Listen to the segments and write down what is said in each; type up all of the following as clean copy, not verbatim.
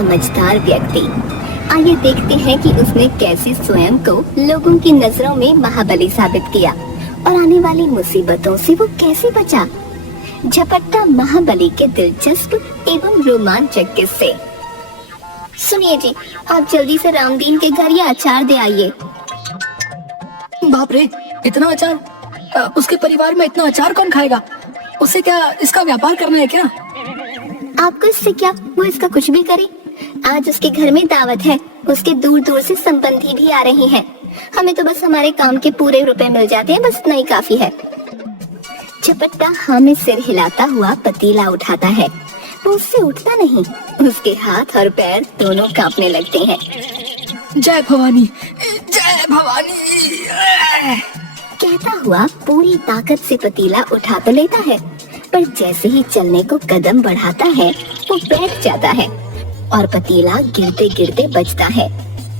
समझदार व्यक्ति। आइए देखते हैं कि उसने कैसे स्वयं को लोगों की नजरों में महाबली साबित किया और आने वाली मुसीबतों से वो कैसे बचा। झपट्टा महाबली के दिलचस्प एवं रोमांचक किस्से। सुनिए जी, आप जल्दी से रामदीन के घर ये अचार दे आइए। बाप रे, इतना अचार! उसके परिवार में इतना अचार कौन खाएगा? उसे क्या इसका व्यापार करना है क्या? आपको इससे क्या, वो इसका कुछ भी करे। आज उसके घर में दावत है, उसके दूर दूर से संबंधी भी आ रहे हैं। हमें तो बस हमारे काम के पूरे रुपए मिल जाते हैं, बस इतना ही काफी है। झपट्टा हाँ में सिर हिलाता हुआ पतीला उठाता है। वो उससे उठता नहीं, उसके हाथ और पैर दोनों कांपने लगते हैं। जय भवानी, जय भवानी! कहता हुआ पूरी ताकत से पतीला उठा तो लेता है, पर जैसे ही चलने को कदम बढ़ाता है वो बैठ जाता है और पतीला गिरते गिरते बचता है।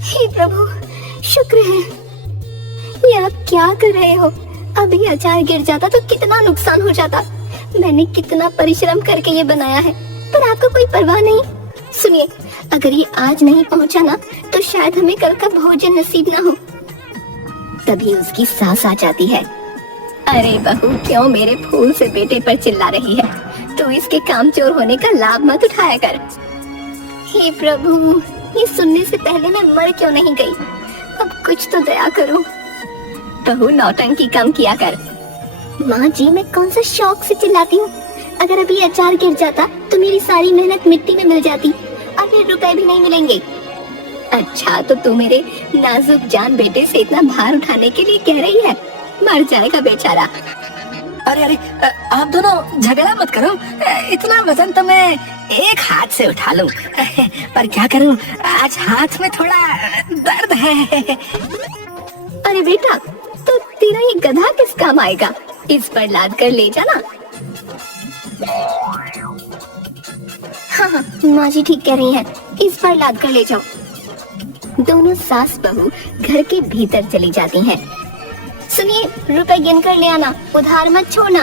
हे प्रभु, शुक्र है। ये आप क्या कर रहे हो? अभी अचार गिर जाता तो कितना नुकसान हो जाता। मैंने कितना परिश्रम करके ये बनाया है, पर आपको कोई परवाह नहीं। सुनिए, अगर ये आज नहीं पहुंचा ना तो शायद हमें कल का भोजन नसीब ना हो। तभी उसकी सास आ जाती है। अरे बहू, क्यों मेरे फूल से बेटे पर चिल्ला रही है? तू इसके कामचोर होने का लाभ मत उठाया कर। हे प्रभु, ये सुनने से पहले मैं मर क्यों नहीं गई? अब कुछ तो दया करो। बहू, नौटंकी कम किया कर। माँ जी, मैं कौन सा शौक से चिल्लाती हूँ? अगर अभी अचार गिर जाता तो मेरी सारी मेहनत मिट्टी में मिल जाती और फिर रुपए भी नहीं मिलेंगे। अच्छा, तो तू मेरे नाजुक जान बेटे से इतना भार उठाने के लिए कह रही है? मर जाएगा बेचारा। अरे अरे, आप दोनों झगड़ा मत करो। इतना वजन तो मैं एक हाथ से उठा लूं, पर क्या करूं, आज हाथ में थोड़ा दर्द है। अरे बेटा, तो तेरा ये गधा किस काम आएगा? इस पर लाद कर ले जाना। हाँ, माँ जी ठीक कह रही हैं, इस पर लाद कर ले जाओ। दोनों सास बहू घर के भीतर चली जाती हैं। सुनिए, रुपए गिन कर ले आना, उधार मत छोड़ना।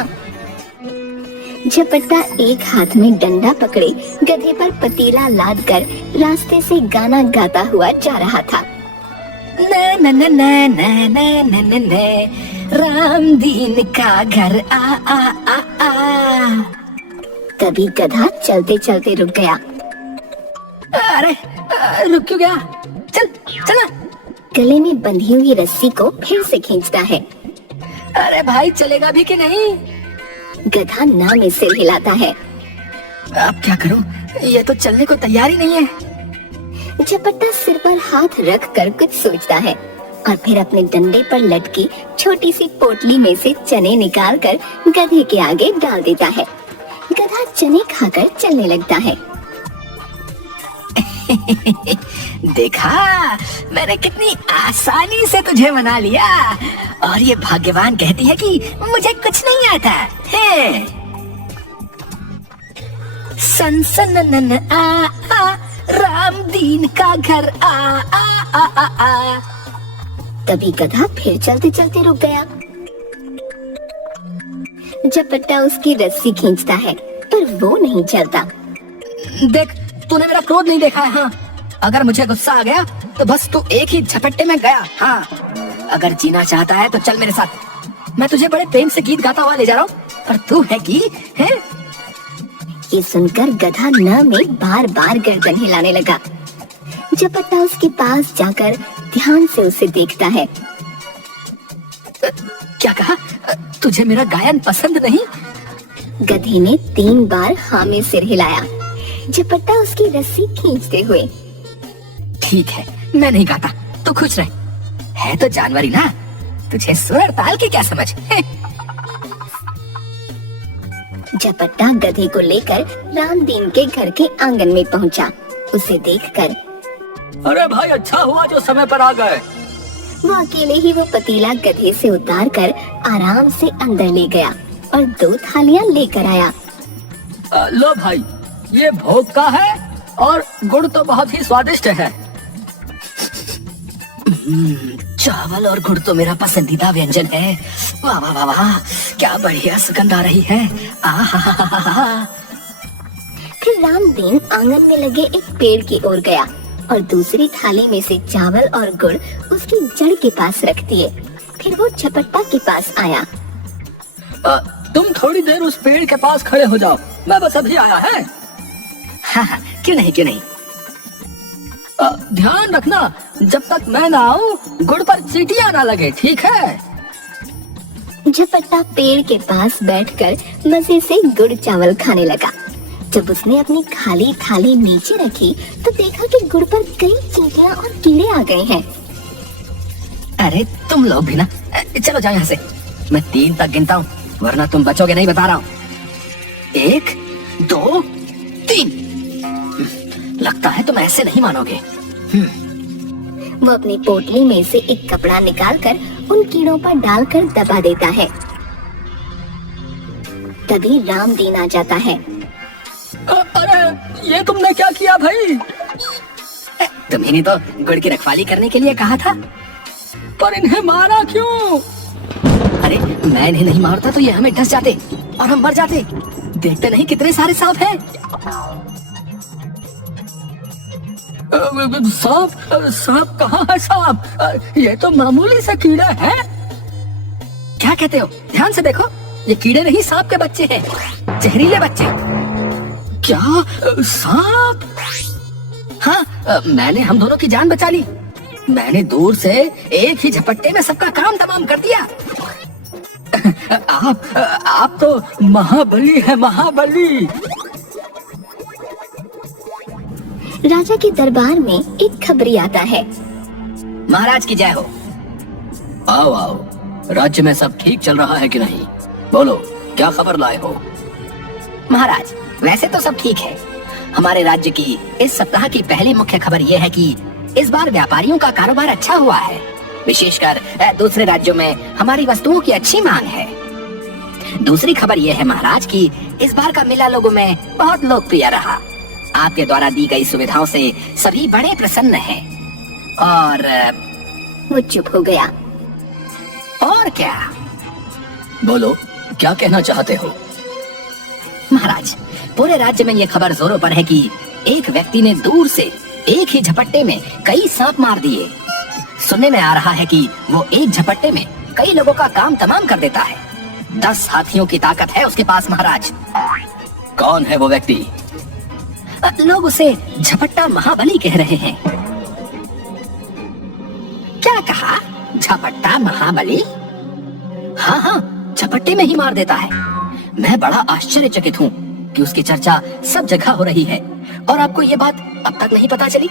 झपट्टा एक हाथ में डंडा पकड़े गधे पर पतीला लाद कर रास्ते से गाना गाता हुआ जा रहा था। न न न न न न न न न, रामदीन का घर आ आ आ आ। तभी गधा चलते चलते रुक गया। अरे, रुक क्यों गया? चल चला। गले में बंधी हुई रस्सी को फिर से खींचता है। अरे भाई, चलेगा भी कि नहीं? गधा ना में सिर हिलाता है। अब क्या करूं? ये तो चलने को तैयार ही नहीं है। झपट्टा सिर पर हाथ रख कर कुछ सोचता है और फिर अपने डंडे पर लटकी छोटी सी पोटली में से चने निकाल कर गधे के आगे डाल देता है। गधा चने खाकर चलने लगता है। देखा, मैंने कितनी आसानी से तुझे मना लिया, और ये भाग्यवान कहती है कि मुझे कुछ नहीं आता है। सन सन नन आ आ, रामदीन का घर आ आ आ आ आ। तभी गधा फिर चलते चलते रुक गया। झपट्टा उसकी रस्सी खींचता है, पर वो नहीं चलता। देख, तूने मेरा क्रोध नहीं देखा है। हाँ, अगर मुझे गुस्सा आ गया तो बस तू एक ही झपट्टे में गया। हाँ, अगर जीना चाहता है तो चल मेरे साथ। मैं तुझे बड़े प्रेम से गीत गाता हुआ ले जा रहा हूँ, पर तू है कि है? ये सुनकर गधा न में बार बार गर्दन हिलाने लगा। झपट्टा उसके पास जाकर ध्यान से उसे देखता है। क्या कहा? तुझे मेरा गायन पसंद नहीं? गधे ने 3 बार हाँ में सिर हिलाया, झपट्टा उसकी रस्सी खींचते हुए। ठीक है, मैं नहीं गाता, तो खुश रह। है तो जानवरी ना, तुझे सुर और ताल की क्या समझ है? झपट्टा गधे को लेकर रामदीन के घर के आंगन में पहुंचा। उसे देखकर, अरे भाई, अच्छा हुआ जो समय पर आ गए। वो अकेले ही वो पतीला गधे से उतार कर आराम से अंदर ले गया और 2 थालियां लेकर आया। लो भाई, ये भोग का है और गुड़ तो बहुत ही स्वादिष्ट है। चावल और गुड़ तो मेरा पसंदीदा व्यंजन है। वाह वाह वाह वाह, क्या बढ़िया सुगंध आ रही है। फिर फिर रामदीन आंगन में लगे एक पेड़ की ओर गया और दूसरी थाली में से चावल और गुड़ उसकी जड़ के पास रख दिए। फिर वो झपट्टा के पास आया। तुम थोड़ी देर उस पेड़ के पास खड़े हो जाओ, मैं बस अभी आया है। हाँ, क्यों नहीं क्यों नहीं। ध्यान रखना, जब तक मैं ना आऊं गुड़ पर चींटियां ना लगे, ठीक है? झपट्टा पेड़ के पास बैठकर मजे से गुड़ चावल खाने लगा। जब उसने अपनी खाली थाली नीचे रखी तो देखा कि गुड़ पर कई चींटियां और कीड़े आ गए हैं। अरे तुम लोग भी ना, चलो जाओ यहाँ से। मैं 3 तक गिनता हूँ, वरना तुम बचोगे नहीं, बता रहा हूँ। 1 2 3। लगता है तुम ऐसे नहीं मानोगे। वो अपनी पोटली में से एक कपड़ा निकालकर उन कीड़ों पर डालकर दबा देता है। तभी रामदीन आ जाता है। अरे ये तुमने क्या किया भाई? तुम्ही ने तो गुड़ की रखवाली करने के लिए कहा था। पर इन्हें मारा क्यों? अरे मैं इन्हें नहीं मारता तो ये हमें डस जाते और हम मर जाते। देखते नहीं कितने सारे सांप हैं। सांप? सांप कहाँ है सांप? ये तो मामूली सा कीड़ा है। क्या कहते हो? ध्यान से देखो, ये कीड़े नहीं सांप के बच्चे हैं, जहरीले बच्चे। क्या सांप? हाँ, मैंने हम दोनों की जान बचा ली। मैंने दूर से एक ही झपट्टे में सबका काम तमाम कर दिया। आप तो महाबली है, महाबली। राजा के दरबार में एक खबरी आता है। महाराज की जय हो। आओ आओ, राज्य में सब ठीक चल रहा है कि नहीं? बोलो, क्या खबर लाए हो? महाराज, वैसे तो सब ठीक है। हमारे राज्य की इस सप्ताह की पहली मुख्य खबर यह है कि इस बार व्यापारियों का कारोबार अच्छा हुआ है। विशेषकर दूसरे राज्यों में हमारी वस्तुओं की अच्छी मांग है। दूसरी खबर यह है महाराज कि इस बार का मेला लोगों में बहुत लोकप्रिय रहा। आपके द्वारा दी गई सुविधाओं से सभी बड़े प्रसन्न हैं। और वो चुप हो गया। और क्या? बोलो, क्या कहना चाहते हो? महाराज, पूरे राज्य में ये खबर जोरों पर है कि एक व्यक्ति ने दूर से एक ही झपट्टे में कई सांप मार दिए। सुनने में आ रहा है कि वो एक झपट्टे में कई लोगों का काम तमाम कर देता है। 10 हाथियों की ताकत है उसके पास महाराज। कौन है वो व्यक्ति? लोग उसे झपट्टा महाबली कह रहे हैं। क्या कहा? झपट्टा महाबली? हाँ हाँ, झपट्टे में ही मार देता है। मैं बड़ा आश्चर्यचकित हूँ कि उसकी चर्चा सब जगह हो रही है और आपको ये बात अब तक नहीं पता चली?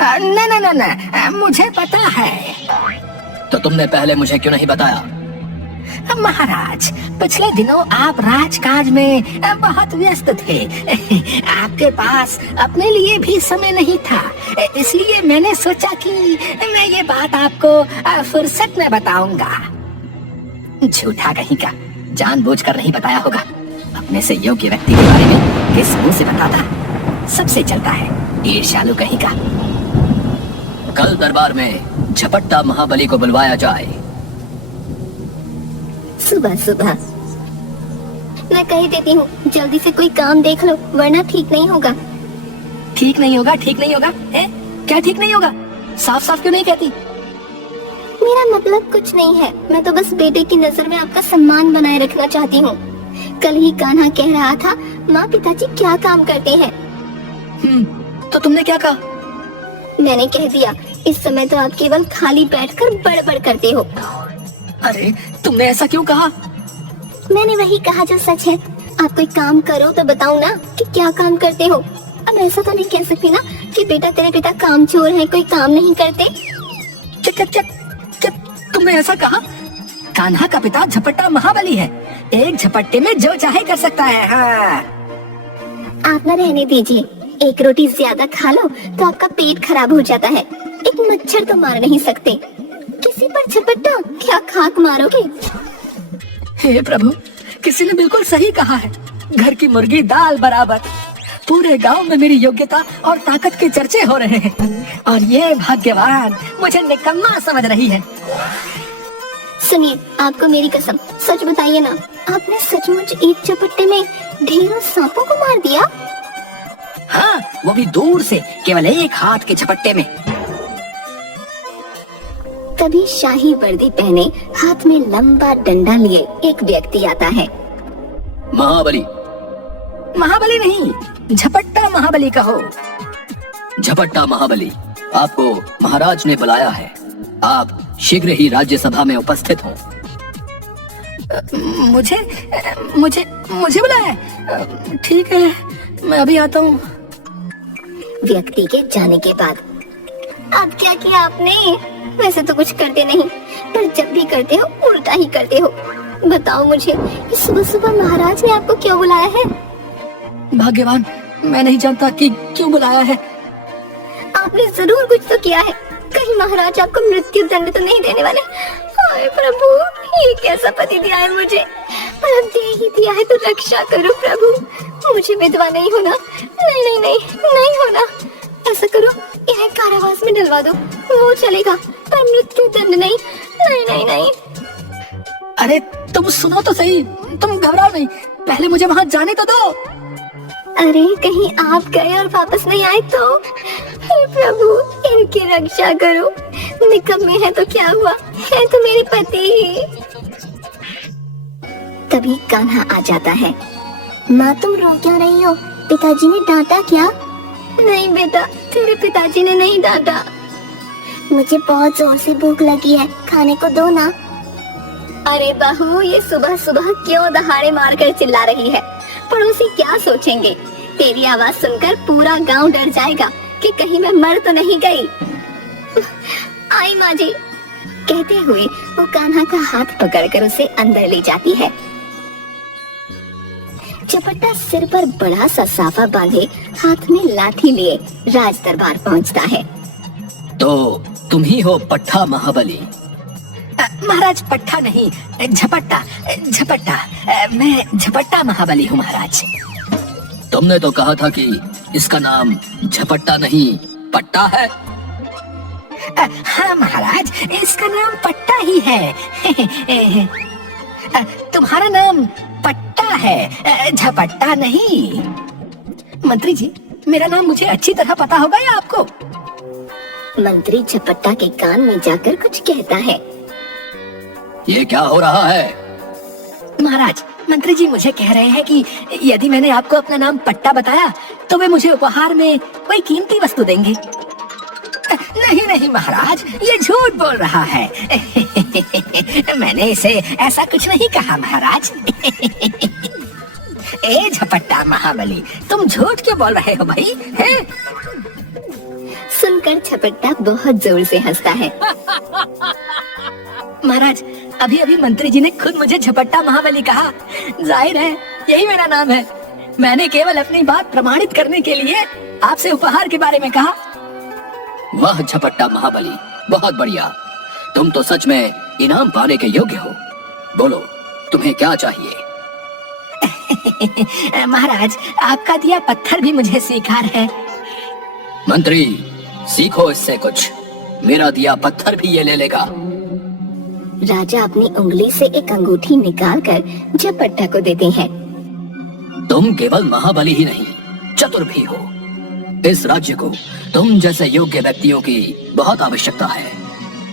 न, मुझे पता है। तो तुमने पहले मुझे क्यों नहीं बताया? महाराज, पिछले दिनों आप राजकाज में बहुत व्यस्त थे। आपके पास अपने लिए भी समय नहीं था, इसलिए मैंने सोचा कि मैं ये बात आपको फुर्सत में बताऊंगा। झूठा कहीं का, जानबूझकर नहीं बताया होगा। अपने से योग्य व्यक्ति के बारे में किस मुंह से बताता? सबसे चलता है, ईर्ष्यालु कहीं का। कल दरबार में झपट्टा महाबली को बुलवाया जाए। सुबह सुबह। मैं कह देती हूँ, जल्दी से कोई काम देख लो, वरना ठीक नहीं होगा। ठीक नहीं होगा? ठीक नहीं होगा? क्या ठीक नहीं होगा? साफ साफ क्यों नहीं कहती? मेरा मतलब कुछ नहीं है, मैं तो बस बेटे की नजर में आपका सम्मान बनाए रखना चाहती हूँ। कल ही कान्हा कह रहा था, माँ पिताजी क्या काम करते हैं? तो तुमने क्या कहा? मैंने कह दिया, इस समय तो आप केवल खाली बैठकर बड़बड़ करते हो। अरे तुमने ऐसा क्यों कहा? मैंने वही कहा जो सच है। आप कोई काम करो तो बताओ ना कि क्या काम करते हो। अब ऐसा तो नहीं कह सकती ना कि बेटा तेरे पिता कामचोर हैं, कोई काम नहीं करते। क्या तुमने ऐसा कहा? कान्हा का पिता झपट्टा महाबली है, एक झपट्टे में जो चाहे कर सकता है। हाँ। आप ना रहने दीजिए, एक रोटी ज्यादा खा लो तो आपका पेट खराब हो जाता है। एक मच्छर तो मार नहीं सकते, किसी पर झपट्टा क्या खाक मारोगे? हे प्रभु, किसी ने बिल्कुल सही कहा है। घर की मुर्गी दाल बराबर। पूरे गांव में मेरी योग्यता और ताकत के चर्चे हो रहे हैं और ये भाग्यवान मुझे निकम्मा समझ रही है। सुनिए, आपको मेरी कसम, सच बताइए ना, आपने सचमुच एक झपट्टे में ढेरों सांपों को मार दिया? वो भी दूर से, केवल एक हाथ के झपट्टे में। तभी शाही वर्दी पहने, हाथ में लंबा डंडा लिए एक व्यक्ति आता है। महाबली। महाबली नहीं, झपट्टा महाबली कहो। झपट्टा महाबली, आपको महाराज ने बुलाया है। आप शीघ्र ही राज्यसभा में उपस्थित हों। मुझे मुझे मुझे बुलाया है? ठीक है, मैं अभी आता हूँ। व्यक्ति के जाने के बाद अब क्या किया आपने? वैसे तो कुछ करते नहीं, पर जब भी करते हो उल्टा ही करते हो। बताओ मुझे, सुबह सुबह महाराज ने आपको क्यों बुलाया है? भाग्यवान, मैं नहीं जानता कि क्यों बुलाया है। आपने जरूर कुछ तो किया है। कहीं महाराज आपको मृत्यु दंड तो नहीं देने वाले? हाय प्रभु, ये कैसा पति दिया है मुझे, पर अब दे ही दिया है तो रक्षा करो प्रभु। मुझे विधवा नहीं होना, नहीं नहीं नहीं नहीं होना। ऐसा करो, इन्हें कारावास में डलवा दो, वो चलेगा, पर मृत्यु दंड नहीं। नहीं नहीं नहीं। अरे तुम सुनो तो सही, तुम घबराओ नहीं, पहले मुझे वहाँ जाने तो दो। अरे कहीं आप गए और वापस नहीं आए तो? हे प्रभु, इनकी रक्षा करो। निकम्मे है तो क्या हुआ, है तो मेरे पति ही। तभी कान्हा आ जाता है। माँ तुम रो क्यों रही हो? पिताजी ने डांटा क्या? नहीं बेटा, तेरे पिताजी ने नहीं डांटा। मुझे बहुत जोर से भूख लगी है, खाने को दो ना। अरे बहू, ये सुबह सुबह क्यों दहाड़े मारकर चिल्ला रही है? पड़ोसी क्या सोचेंगे? तेरी आवाज सुनकर पूरा गांव डर जाएगा कि कहीं मैं मर तो नहीं गई। आई माँ जी, कहते हुए वो कान्हा का हाथ पकड़कर उसे अंदर ले जाती है। झपट्टा सिर पर बड़ा सा साफा बांधे, हाथ में लाठी लिए राज दरबार पहुंचता है। तो तुम ही हो पट्टा महाबली? महाराज, पट्टा नहीं, झपट्टा झपट्टा। मैं झपट्टा महाबली हूँ महाराज। तुमने तो कहा था कि इसका नाम झपट्टा नहीं पट्टा है। हाँ महाराज, इसका नाम पट्टा ही है। तुम्हारा नाम पट्टा है, झपट्टा नहीं। मंत्री जी, मेरा नाम मुझे अच्छी तरह पता होगा या आपको? मंत्री झपट्टा के कान में जाकर कुछ कहता है। ये क्या हो रहा है? महाराज, मंत्री जी मुझे कह रहे हैं कि यदि मैंने आपको अपना नाम पट्टा बताया तो वे मुझे उपहार में कोई कीमती वस्तु देंगे। नहीं नहीं महाराज, ये झूठ बोल रहा है। मैंने इसे ऐसा कुछ नहीं कहा महाराज। ए झपट्टा महाबली, तुम झूठ क्यों बोल रहे हो भाई? हैं? सुनकर झपट्टा बहुत जोर से हंसता है। महाराज, अभी अभी मंत्री जी ने खुद मुझे झपट्टा महाबली कहा। जाहिर है यही मेरा नाम है। मैंने केवल अपनी बात प्रमाणित करने के लिए आपसे उपहार के बारे में कहा। वाह झपट्टा महाबली, बहुत बढ़िया। तुम तो सच में इनाम पाने के योग्य हो। बोलो, तुम्हें क्या चाहिए? महाराज, आपका दिया पत्थर भी मुझे स्वीकार है। मंत्री, सीखो इससे कुछ। मेरा दिया पत्थर भी ये ले लेगा। राजा अपनी उंगली से एक अंगूठी निकालकर झपट्टा को देते हैं। तुम केवल महाबली ही नहीं, चतुर भी हो। इस राज्य को तुम जैसे योग्य व्यक्तियों की बहुत आवश्यकता है।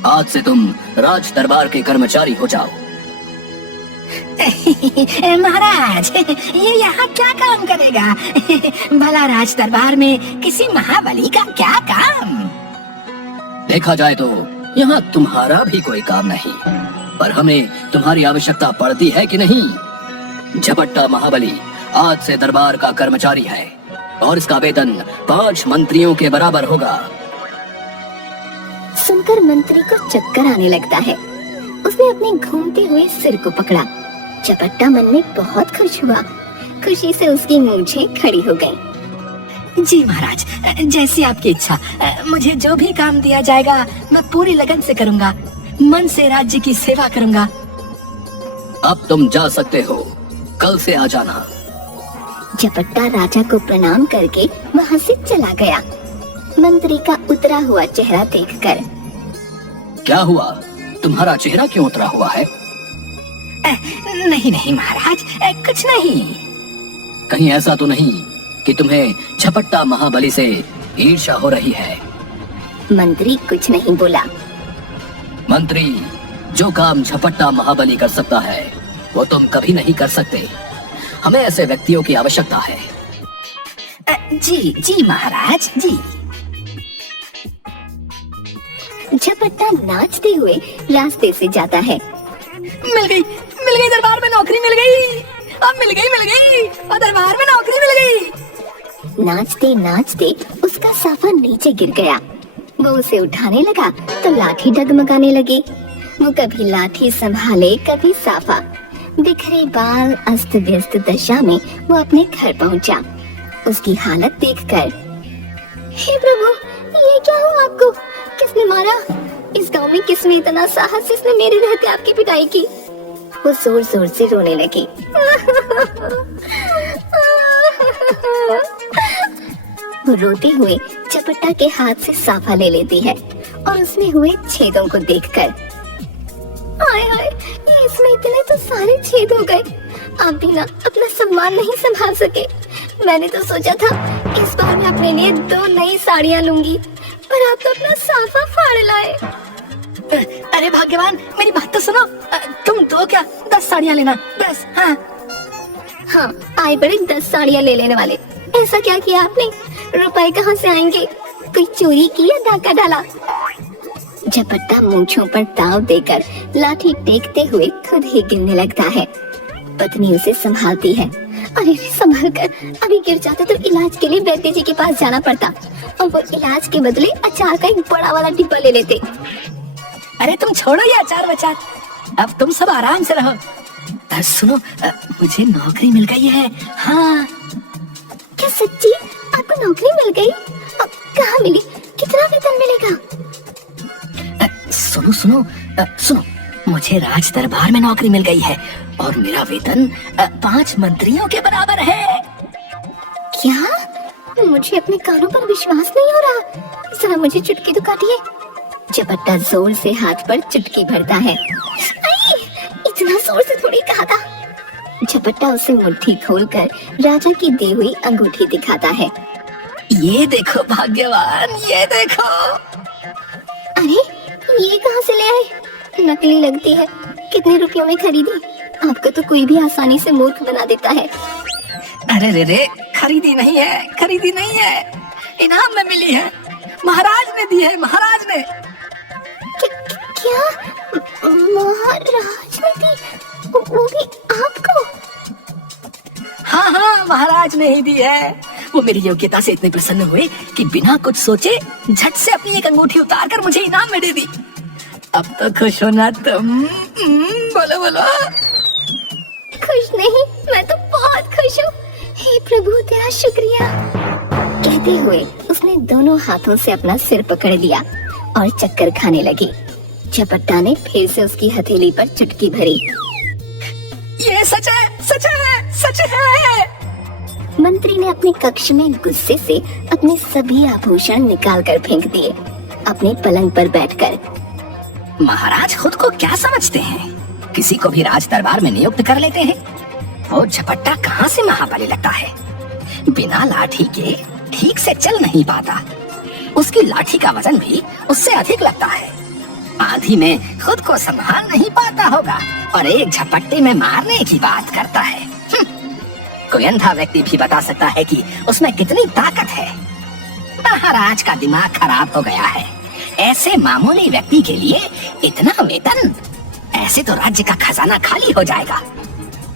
आज से तुम राज दरबार के कर्मचारी हो जाओ। महाराज, ये यहाँ क्या काम करेगा? भला राज दरबार में किसी महाबली का क्या काम? देखा जाए तो यहाँ तुम्हारा भी कोई काम नहीं, पर हमें तुम्हारी आवश्यकता पड़ती है कि नहीं? झपट्टा महाबली आज से दरबार का कर्मचारी है और इसका वेतन 5 मंत्रियों के बराबर होगा। सुनकर मंत्री को चक्कर आने लगता है। उसने अपने घूमते हुए सिर को पकड़ा। झपट्टा मन में बहुत खुश हुआ। खुशी से उसकी मूंछें खड़ी हो गईं। जी महाराज, जैसी आपकी इच्छा। मुझे जो भी काम दिया जाएगा मैं पूरी लगन से करूंगा। मन से राज्य की सेवा करूंगा। अब तुम जा सकते हो, कल से आ जाना। झपट्टा राजा को प्रणाम करके वहाँ से चला गया। मंत्री का उतरा हुआ चेहरा देखकर, क्या हुआ? तुम्हारा चेहरा क्यों उतरा हुआ है? नहीं नहीं महाराज, कुछ नहीं। कहीं ऐसा तो नहीं कि तुम्हें झपट्टा महाबली से ईर्ष्या हो रही है। मंत्री कुछ नहीं बोला। मंत्री, जो काम झपट्टा महाबली कर सकता है वो तुम कभी नहीं कर सकते। हमें ऐसे व्यक्तियों की आवश्यकता है। जी जी महाराज जी। झपट्टा नाचते हुए रास्ते से जाता है। मिल गई दरबार में नौकरी मिल गई। अब मिल गई और दरबार में नौकरी मिल गई। नाचते नाचते उसका साफा नीचे गिर गया। वो उसे उठाने लगा तो लाठी डगमगाने लगी। वो कभी लाठी संभाले कभी साफा। बिखरे बाल अस्त व्यस्त दशा में वो अपने घर पहुंचा। उसकी हालत देखकर, हे प्रभु, ये क्या हुआ आपको? किसने मारा? इस गांव में किसने इतना साहस जिसने मेरे रहते आपकी पिटाई की? वो जोर जोर से रोने लगी। वो रोते हुए झपट्टा के हाथ से साफा ले लेती है और उसमें हुए छेदों को देखकर, हाय हाय, इसमें इतने तो सारे छेद हो गए। आप भी ना अपना सम्मान नहीं संभाल सके। मैंने तो सोचा था इस बार मैं अपने लिए 2 नई साड़ियाँ लूंगी, पर आप तो अपना साफा फाड़ लाए। अरे भाग्यवान, मेरी बात तो सुनो। तुम 2 क्या 10 साड़ियाँ लेना बस। हाँ, आए बड़े 10 साड़ियाँ ले लेने वाले। ऐसा क्या किया आपने? रुपए कहाँ से आएंगे? कोई चोरी की या डाका डाला? झपट्टा मूंछों पर ताव देकर लाठी टेकते हुए खुद ही गिरने लगता है। पत्नी उसे संभालती है। अरे संभल कर, अभी गिर जाते तो इलाज के लिए वैद्य जी के पास जाना पड़ता और वो इलाज के बदले अचार का एक बड़ा वाला डिब्बा ले लेते। अरे तुम छोड़ो ये अचार वचार, अब तुम सब आराम से रहो। सुनो, मुझे नौकरी मिल गई है। हाँ। क्या सच्ची? आपको नौकरी मिल गई? कहाँ मिली? कितना वेतन मिलेगा? सुनो, मुझे राज दरबार में नौकरी मिल गई है और मेरा वेतन 5 मंत्रियों के बराबर है। क्या? मुझे अपने कानों पर विश्वास नहीं हो रहा। जरा मुझे चुटकी तो काटिए। झपट्टा जोर से हाथ पर चुटकी भरता है। इतना जोर से थोड़ी कहा था। झपट्टा उसे मुट्ठी खोलकर राजा की दी हुई अंगूठी दिखाता है। ये देखो भाग्यवान, ये देखो। अरे ये कहाँ से ले आए? नकली लगती है। कितने रुपयों में खरीदी? आपको तो कोई भी आसानी से मूर्ख बना देता है। अरे रे, खरीदी नहीं है, इनाम में मिली है। महाराज ने दी है, महाराज ने। क्या? महाराज ने दी? वो भी आपको? हाँ, महाराज ने ही दी है। वो मेरी योग्यता से इतने प्रसन्न हुए कि बिना कुछ सोचे झट से अपनी एक अंगूठी उतारकर मुझे इनाम में दे दी। अब तो खुश हो ना तुम? बोलो। खुश नहीं, मैं तो बहुत खुश हूँ। हे प्रभु, तेरा शुक्रिया। कहते हुए उसने दोनों हाथों से अपना सिर पकड़ लिया और चक्कर खाने लगी। झपट्टा ने फिर से उसकी हथेली पर चुटकी भरी। ये सच है। मंत्री ने अपने कक्ष में गुस्से से अपने सभी आभूषण निकाल कर फेंक दिए। अपने पलंग पर बैठकर, महाराज खुद को क्या समझते हैं? किसी को भी राज दरबार में नियुक्त कर लेते हैं। वो झपट्टा कहाँ से महाबली लगता है? बिना लाठी के ठीक से चल नहीं पाता। उसकी लाठी का वजन भी उससे अधिक लगता है। आंधी में खुद को संभाल नहीं पाता होगा और एक झपट्टे में मारने की बात करता है। कोई अंधा व्यक्ति भी बता सकता है कि उसमें कितनी ताकत है। महाराज का दिमाग खराब हो गया है। ऐसे मामूली व्यक्ति के लिए इतना वेतन? ऐसे तो राज्य का खजाना खाली हो जाएगा।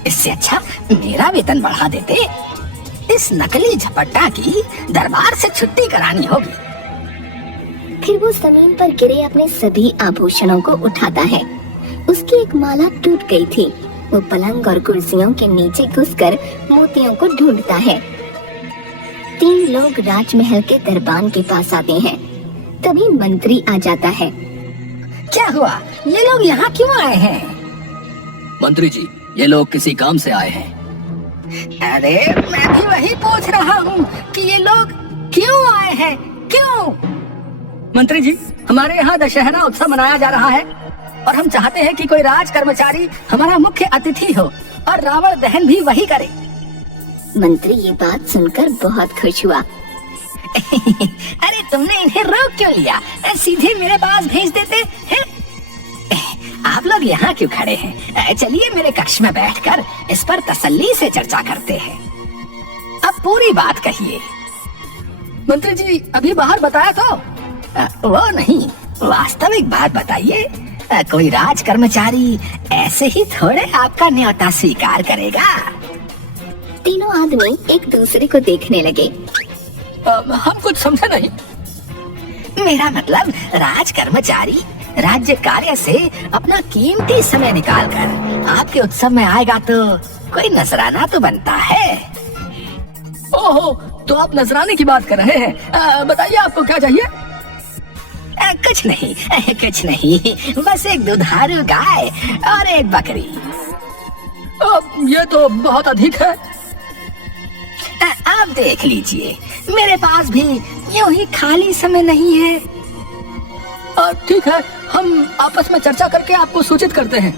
इससे अच्छा मेरा वेतन बढ़ा देते। इस नकली झपट्टा की दरबार से छुट्टी करानी होगी। फिर वो जमीन पर गिरे अपने सभी आभूषणों को उठाता है। उसकी एक माला टूट गई थी। वो पलंग और कुर्सियों के नीचे घुसकर मोतियों को ढूंढता है। 3 लोग राजमहल के दरबान के पास आते हैं। तभी मंत्री आ जाता है। क्या हुआ? ये लोग यहाँ क्यों आए हैं? मंत्री जी, ये लोग किसी काम से आए हैं। अरे मैं भी वही पूछ रहा हूँ कि ये लोग क्यों आए हैं, क्यों? मंत्री जी, हमारे यहाँ दशहरा उत्सव मनाया जा रहा है और हम चाहते हैं कि कोई राज कर्मचारी हमारा मुख्य अतिथि हो और रावण दहन भी वही करे। मंत्री ये बात सुनकर बहुत खुश हुआ। अरे तुमने इन्हें रोक क्यों लिया? सीधे मेरे पास भेज देते हैं। आप लोग यहाँ क्यों खड़े हैं? चलिए मेरे कक्ष में बैठकर इस पर तसल्ली से चर्चा करते हैं। अब पूरी बात कहिए। मंत्री जी अभी बाहर बताया तो। वो नहीं, वास्तविक बात बताइए। कोई राज कर्मचारी ऐसे ही थोड़े आपका न्योता स्वीकार करेगा? तीनों आदमी एक दूसरे को देखने लगे। हम कुछ समझे नहीं। मेरा मतलब राज कर्मचारी राज्य कार्य से अपना कीमती समय निकालकर आपके उत्सव में आएगा तो कोई नजराना तो बनता है। ओहो, तो आप नजराने की बात कर रहे हैं। बताइए आपको क्या चाहिए? कुछ नहीं, कुछ नहीं, बस एक दुधारू गाय और एक बकरी। ये तो बहुत अधिक है। आप देख लीजिए, मेरे पास भी यूं ही खाली समय नहीं है। ठीक है, हम आपस में चर्चा करके आपको सूचित करते हैं।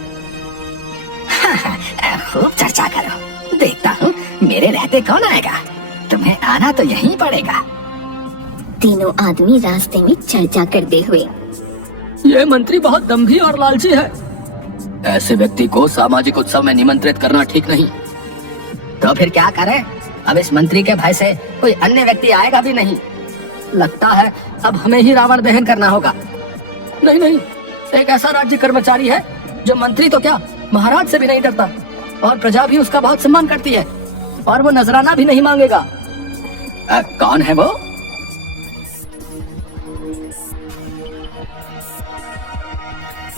खूब चर्चा करो, देखता हूँ मेरे रहते कौन आएगा। तुम्हें आना तो यहीं पड़ेगा। तीनों आदमी रास्ते में चर्चा करते हुए। ये मंत्री बहुत दम्भी और लालची है। ऐसे व्यक्ति को सामाजिक उत्सव में निमंत्रित करना ठीक नहीं। तो फिर क्या करें? अब इस मंत्री के भय से कोई अन्य व्यक्ति आएगा भी नहीं। लगता है अब हमें ही रावण दहन करना होगा। नहीं नहीं, एक ऐसा राज्य कर्मचारी है जो मंत्री तो क्या महाराज से भी नहीं डरता, और प्रजा भी उसका बहुत सम्मान करती है, और वो नजराना भी नहीं मांगेगा। कौन है वो?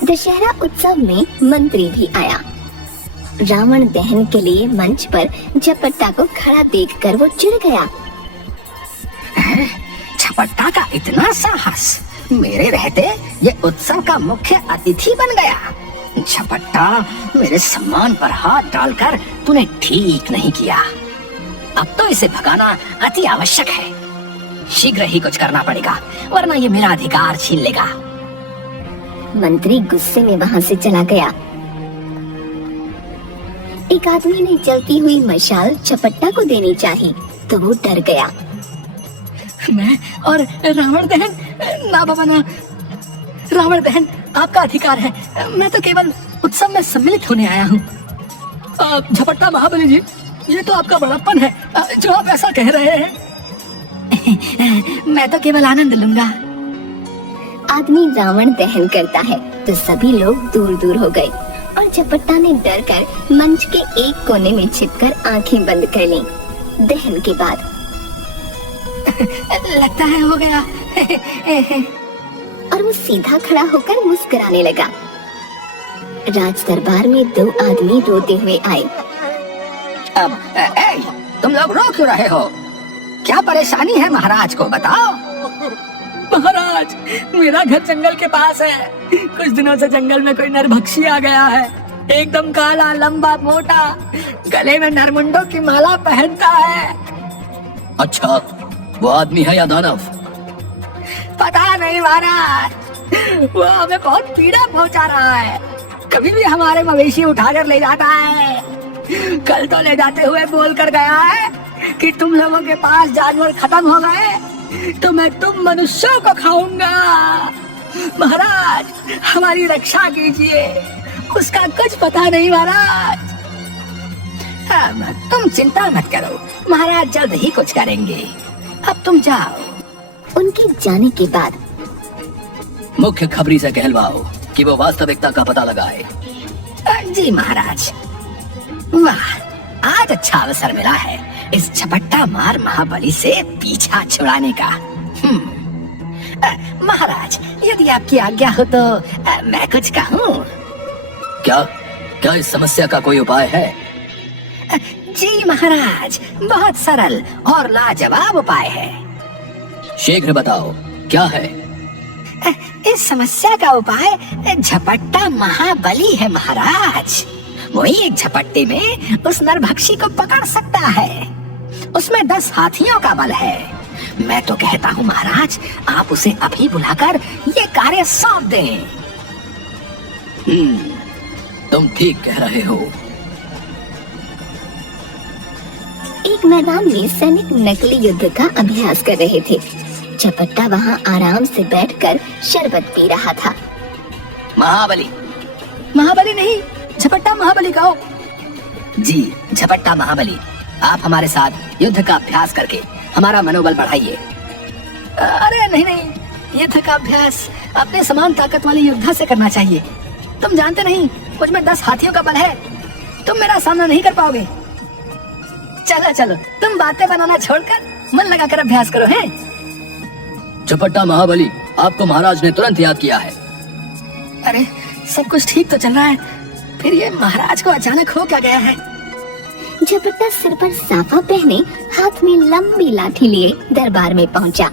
दशहरा उत्सव में मंत्री भी आया। रावण दहन के लिए मंच पर झपट्टा को खड़ा देखकर वो चिढ़ गया। झपट्टा का इतना साहस! मेरे रहते ये उत्सव का मुख्य अतिथि बन गया। झपट्टा, मेरे सम्मान पर हाथ डालकर तूने ठीक नहीं किया। अब तो इसे भगाना अति आवश्यक है। शीघ्र ही कुछ करना पड़ेगा, वरना ये मेरा अधिकार छीन लेगा। मंत्री गुस्से में वहां से चला गया। एक आदमी ने जलती हुई मशाल झपट्टा को देनी चाहिए तो वो डर गया। मैं और रावण दहन? ना बाबा ना, रावण दहन आपका अधिकार है। मैं तो केवल उत्सव में सम्मिलित होने आया हूँ। झपट्टा महाबली जी, ये तो आपका बड़प्पन है जो आप ऐसा कह रहे हैं। मैं तो केवल आनंद लूंगा। आदमी रावण दहन करता है तो सभी लोग दूर दूर हो गए और झपट्टा ने डर कर मंच के एक कोने में छिपकर आंखें बंद कर लीं। दहन के बाद लगता है हो गया। और वो सीधा खड़ा होकर मुस्कुराने लगा। राज दरबार में दो आदमी रोते हुए आए। अब तुम लोग रो क्यों रहे हो? क्या परेशानी है महाराज को बताओ। महाराज, मेरा घर जंगल के पास है। कुछ दिनों से जंगल में कोई नरभक्षी आ गया है। एकदम काला, लंबा, मोटा, गले में नरमुंडों की माला पहनता है। अच्छा, वो आदमी है या दानव? पता नहीं महाराज, वो हमें बहुत पीड़ा पहुंचा रहा है। कभी भी हमारे मवेशी उठाकर ले जाता है। कल तो ले जाते हुए बोल कर गया है कि तुम लोगों के पास जानवर खत्म हो गए तो मैं तुम मनुष्यों को खाऊंगा। महाराज, हमारी रक्षा कीजिए, उसका कुछ पता नहीं महाराज। तुम चिंता मत करो, महाराज जल्द ही कुछ करेंगे। अब तुम जाओ। उनके जाने के बाद मुख्य खबरी से कहलवाओ कि वो वास्तविकता का पता लगाए। जी महाराज। वाह, आज अच्छा अवसर मिला है इस झपट्टा मार महाबली से पीछा छुड़ाने का। महाराज, यदि आपकी आज्ञा हो तो मैं कुछ कहूँ। क्या इस समस्या का कोई उपाय है? जी महाराज, बहुत सरल और लाजवाब उपाय है। शीघ्र बताओ, क्या है? इस समस्या का उपाय झपट्टा महाबली है महाराज। वही एक झपट्टे में उस नरभक्षी को पकड़ सकता है। उसमें 10 हाथियों का बल है। मैं तो कहता हूँ महाराज, आप उसे अभी बुलाकर ये कार्य सौंप दें। तुम ठीक कह रहे हो। एक मैदान में सैनिक नकली युद्ध का अभ्यास कर रहे थे। झपट्टा वहाँ आराम से बैठकर शरबत पी रहा था। महाबली। महाबली नहीं, झपट्टा महाबली कहो। जी, झपट्टा महाबली, आप हमारे साथ युद्ध का अभ्यास करके हमारा मनोबल बढ़ाइए। अरे नहीं नहीं, युद्ध का अभ्यास अपने समान ताकत वाले योद्धा से करना चाहिए। तुम जानते नहीं, मुझ में 10 हाथियों का बल है। तुम मेरा सामना नहीं कर पाओगे। चलो चलो, तुम बातें बनाना छोड़कर मन लगाकर अभ्यास करो। हैं? झपट्टा महाबली, आपको महाराज ने तुरंत याद किया है। अरे सब कुछ ठीक तो चल रहा है, फिर ये महाराज को अचानक हो क्या गया है? झपट्टा सिर पर साफा पहने हाथ में लंबी लाठी लिए दरबार में पहुंचा।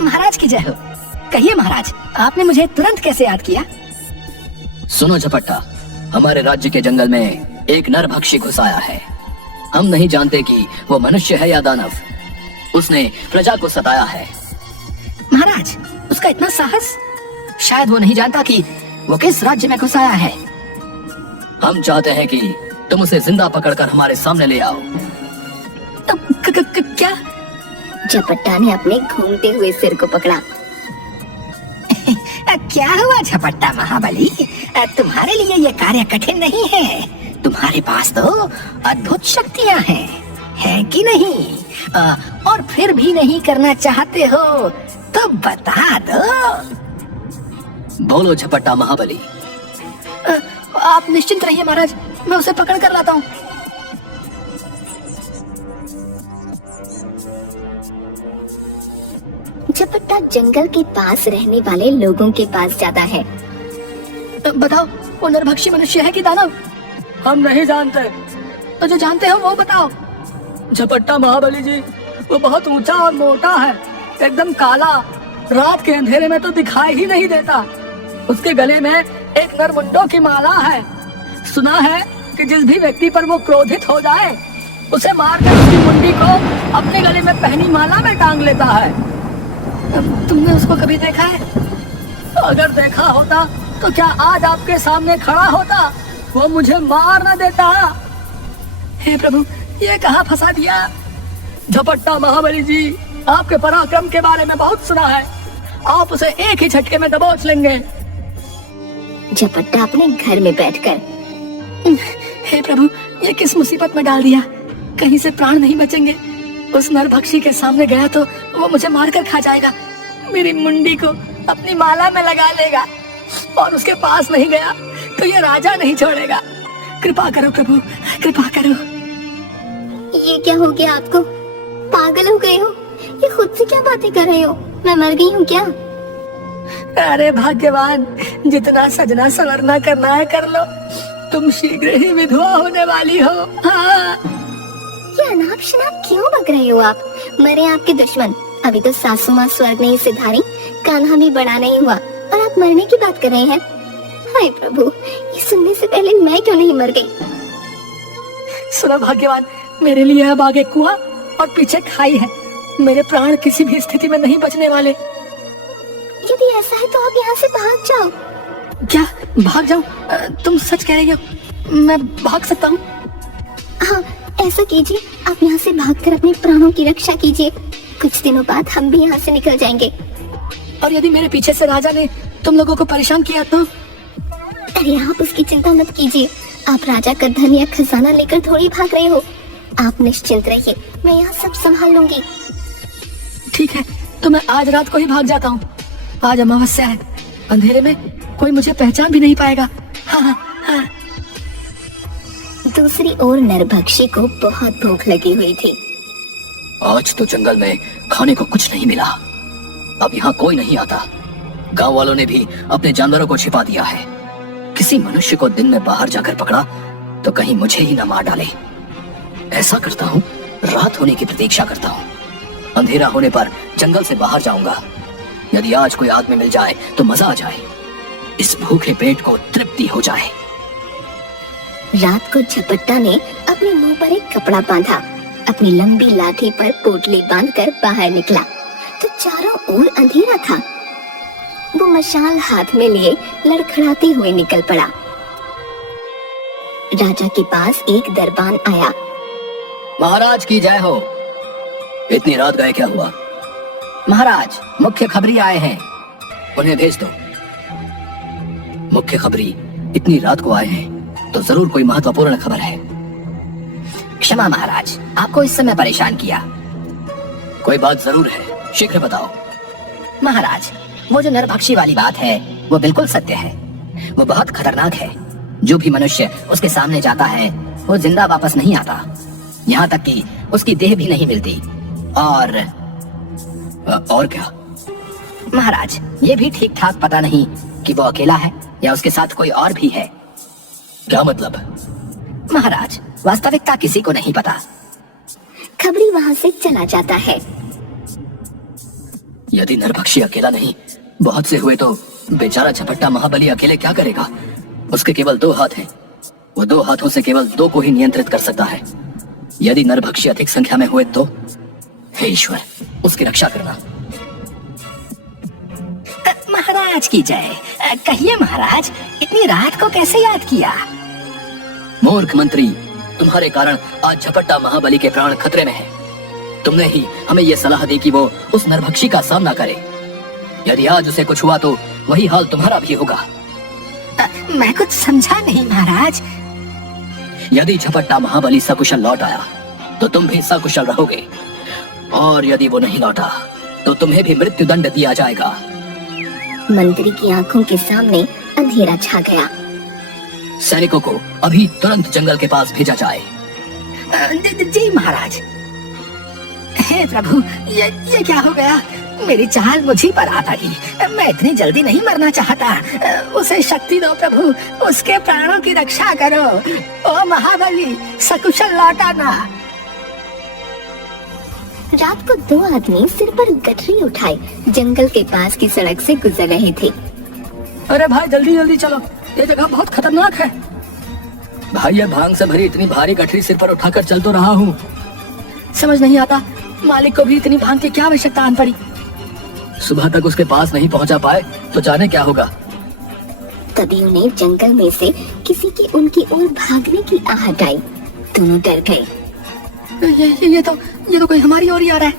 महाराज की जय हो। कहिए महाराज, आपने मुझे तुरंत कैसे याद किया? सुनो झपट्टा, हमारे राज्य के जंगल में एक नरभक्षी घुस आया है। हम नहीं जानते कि वो मनुष्य है या दानव। उसने प्रजा को सताया है। महाराज, उसका इतना साहस? शायद वो नहीं जानता कि वो किस राज्य में घुस आया है। हम चाहते हैं कि तुम उसे जिंदा पकड़कर हमारे सामने ले आओ। क्या? झपट्टा ने अपने घूमते हुए सिर को पकड़ा। क्या हुआ झपट्टा महाबली? तुम्हारे लिए ये कार्य कठिन नहीं है। तुम्हारे पास तो अद्भुत शक्तियाँ हैं कि नहीं? और फिर भी नहीं करना चाहते हो तो बता दो। बोलो झपट्टा महाबली। आप निश्चिंत रहिए महाराज, मैं उसे पकड़ कर लाता हूँ। झपट्टा जंगल के पास रहने वाले लोगों के पास जाता है। बताओ, वो नरभक्षी मनुष्य है कि दानव? हम नहीं जानते। तो जो जानते हो वो बताओ। झपट्टा महाबली जी, वो बहुत ऊंचा और मोटा है, एकदम काला, रात के अंधेरे में तो दिखाई ही नहीं देता। उसके गले में एक नरमुंडों की माला है। सुना है कि जिस भी व्यक्ति पर वो क्रोधित हो जाए, उसे मारकर उसकी मुंडी को अपने गले में पहनी माला में टांग लेता है। तुमने उसको कभी देखा है? अगर देखा होता तो क्या आज आपके सामने खड़ा होता? वो मुझे मार न देता। हे प्रभु, ये कहाँ फंसा दिया? झपट्टा महाबली जी, आपके पराक्रम के बारे में बहुत सुना है। आप उसे एक ही झटके में दबोच लेंगे। झपट्टा अपने घर में बैठकर, हे प्रभु, ये किस मुसीबत में डाल दिया? कहीं से प्राण नहीं बचेंगे। उस नरभक्षी के सामने गया तो वो मुझे मारकर खा जाएगा, मेरी मुंडी को अपनी माला में लगा लेगा, और उसके पास नहीं गया तो ये राजा नहीं छोड़ेगा। कृपा करो प्रभु, कृपा करो। ये क्या हो गया आपको? पागल हो गए हो? ये खुद से क्या बातें कर रहे हो? मैं मर गई हूँ क्या? अरे भाग्यवान, जितना सजना संवरना करना है कर लो। तुम शीघ्र ही विधवा होने वाली हो। हाँ। ये अनाप शनाप क्यों बक रहे हो आप? मरे आपके दुश्मन। अभी तो सासू माँ स्वर्ग नहीं सिधारी, कान्हा भी बड़ा नहीं हुआ, और आप मरने की बात कर रहे हैं। हाय प्रभु, ये सुनने से पहले मैं क्यों नहीं मर गई? सुनो भाग्यवान, मेरे लिए अब आगे कुआं और पीछे खाई है। मेरे प्राण किसी भी स्थिति में नहीं बचने वाले। यदि ऐसा है तो आप यहाँ से भाग जाओ। क्या भाग जाऊं? तुम सच कह रही हो? मैं भाग सकता हूँ? हाँ, ऐसा कीजिए, आप यहाँ से भागकर अपने प्राणों की रक्षा कीजिए। कुछ दिनों बाद हम भी यहाँ से निकल जाएंगे। और यदि मेरे पीछे से राजा ने तुम लोगों को परेशान किया तो? अरे आप उसकी चिंता मत कीजिए। आप राजा का धन या खजाना लेकर थोड़ी भाग रहे हो। आप निश्चिंत रहिए, मैं यहाँ सब संभाल लूंगी। ठीक है, तो मैं आज रात को ही भाग जाता हूँ। आज अमावस्या है, अंधेरे में कोई मुझे पहचान भी नहीं पाएगा। हाँ हाँ हाँ। दूसरी ओर नरभक्षी को बहुत भूख लगी हुई थी। आज तो जंगल में खाने को कुछ नहीं मिला। अब यहाँ कोई नहीं आता। गांव वालों ने भी अपने जानवरों को छिपा दिया है। किसी मनुष्य को दिन में बाहर जाकर पकड़ा तो कहीं मुझे ही न मार डाले। ऐसा करता हूँ, रात होने की प्रतीक्षा करता हूँ। अंधेरा होने पर जंगल से बाहर जाऊंगा। यदि आज कोई आदमी मिल जाए तो मजा आ जाए, इस भूखे पेट को तृप्ति हो जाए। रात को झपट्टा ने अपने मुंह पर एक कपड़ा बांधा, अपनी लंबी लाठी पर पोटली बांधकर बाहर निकला तो चारों ओर अंधेरा था। वो मशाल हाथ में लिए लड़खड़ाते हुए निकल पड़ा। राजा के पास एक दरबान आया। महाराज की जय हो। इतनी रात गए, क्या हुआ? महाराज, मुख्य खबरी आए हैं। उन्हें भेज दो। मुख्य खबरी इतनी रात को आए हैं तो जरूर कोई महत्वपूर्ण खबर है। क्षमा महाराज, आपको इस समय परेशान किया। कोई बात जरूर है, शीघ्र बताओ। महाराज, वो जो नरभक्षी वाली बात है वो बिल्कुल सत्य है। वो बहुत खतरनाक है। जो भी मनुष्य उसके सामने जाता है वो जिंदा वापस नहीं आता, यहाँ तक कि उसकी देह भी नहीं मिलती। और क्या? महाराज, ये भी ठीक ठाक पता नहीं कि वो अकेला है या उसके साथ कोई और भी है। क्या मतलब? महाराज, वास्तविकता किसी को नहीं पता। खबरी वहाँ से चला जाता है। यदि नरभक्षी अकेला नहीं, बहुत से हुए तो बेचारा झपट्टा महाबली अकेले क्या करेगा? उसके केवल 2 हाथ हैं। वो 2 हाथों से केवल 2 को ही नियंत्रित कर सकता है। यदि नरभक्षी अधिक संख्या में हुए तो हे ईश्वर, उसकी रक्षा करना। महाराज की जय। कहिए महाराज, इतनी रात को कैसे याद किया? मूर्ख मंत्री, तुम्हारे कारण आज झपट्टा महाबली के प्राण खतरे में हैं। तुमने ही हमें यह सलाह दी कि वो उस नरभक्षी का सामना करे। यदि आज उसे कुछ हुआ तो वही हाल तुम्हारा भी होगा। मैं कुछ समझा नहीं महाराज। यदि झपट्टा महाबली सकुशल लौट आया तो तुम भी सकुशल रहोगे, और यदि वो नहीं लौटा तो तुम्हें भी मृत्युदंड दिया जाएगा। मंत्री की आंखों के सामने अंधेरा छा गया। सैनिकों को अभी तुरंत जंगल के पास भेजा जाए। जी महाराज। हे प्रभु, ये क्या हो गया? मेरी चाल मुझी पर आ पड़ी। मैं इतनी जल्दी नहीं मरना चाहता। उसे शक्ति दो प्रभु, उसके प्राणों की रक्षा करो। ओ महाबली, सकुशल लौटाना। रात को 2 आदमी सिर पर गठरी उठाए जंगल के पास की सड़क से गुजर रहे थे। अरे भाई, जल्दी जल्दी चलो, ये जगह बहुत खतरनाक है। भाई, ये भांग से भरी इतनी भारी गठरी सिर पर उठाकर चल तो रहा हूँ। समझ नहीं आता, मालिक को भी इतनी भांग की क्या आवश्यकता आन पड़ी। सुबह तक उसके पास नहीं पहुँचा पाए तो जाने क्या होगा। तभी उन्हें जंगल में से किसी की उनकी ओर भागने की आहट आई। दोनों डर गए। ये तो कोई हमारी ओर ही आ रहा है।